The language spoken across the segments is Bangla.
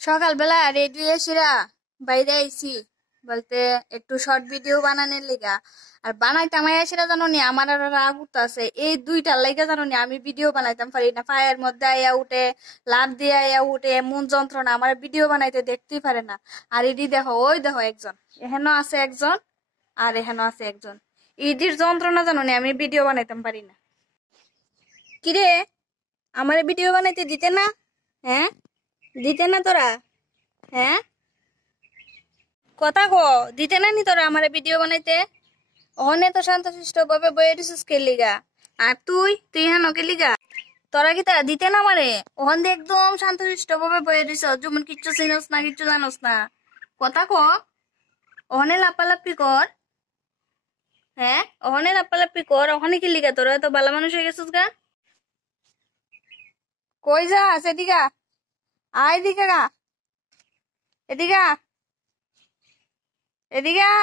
সকালবেলা রেডি এসিরা বাইরে আইছি বলতে একটু শর্ট ভিডিও বানানোর লিগা। আর বানাইতাম এসিরা জানো নি আমার আর রাগ উঠতাছে এই দুইটার লাইগা জানো নি আমি ভিডিও বানাইতাম পারি না। পায়ের মধ্যে আইয়া উঠে, লাভ দিয়ে আইয়া উঠে, মন যন্ত্রণা, আমার ভিডিও বানাইতে দেখতেই পারে না। আর ইডি দেখো, ওই দেখো একজন, এখানেও আছে একজন, আর এখানেও আছে একজন। ইডির যন্ত্রণা জানো নি আমি ভিডিও বানাইতাম পারি না। কিরে, আমার ভিডিও বানাইতে দিতে না? হ্যাঁ, দিতে না তোরা? হ্যাঁ, কথা কো, দিতে না নি তোরা আমার ভিডিও বানাইতে? অনে তো শান্তশিষ্ট ভাবে বইয়ে দিছিস কে লিগা? আর তুই তুই হ্যাঁ কে লিগা? তোরা কি তা দিতে না মারে? ওখান দিয়ে একদম শান্তশিষ্ট ভাবে বইয়ে দিছ, যেমন কিচ্ছু চিনস না, কিচ্ছু জানোস না। কথা কো, ওখানে লাপালাপি কর। হ্যাঁ, ওখানে লাপালাপি কর, ওখানে কি লিগা? তোরা তো ভালো মানুষ হয়ে গেছিস গা। কই যাস? এদিকা আয়, এদিকে গা, এদিকে আ, এদিকে আ।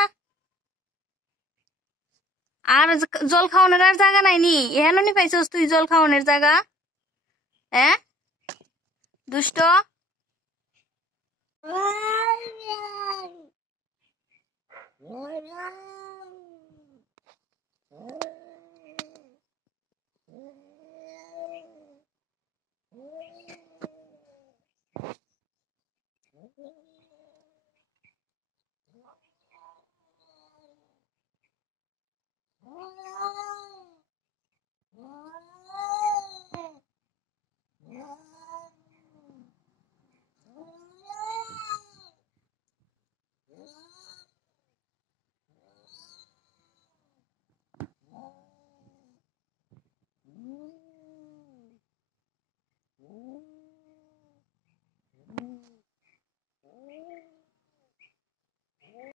আর জল খাওয়ানোর আর জায়গা নাই নি? এখানে নি পাইছস তুই জল খাওয়ানোর জায়গা? হ্যাঁ, দুষ্ট।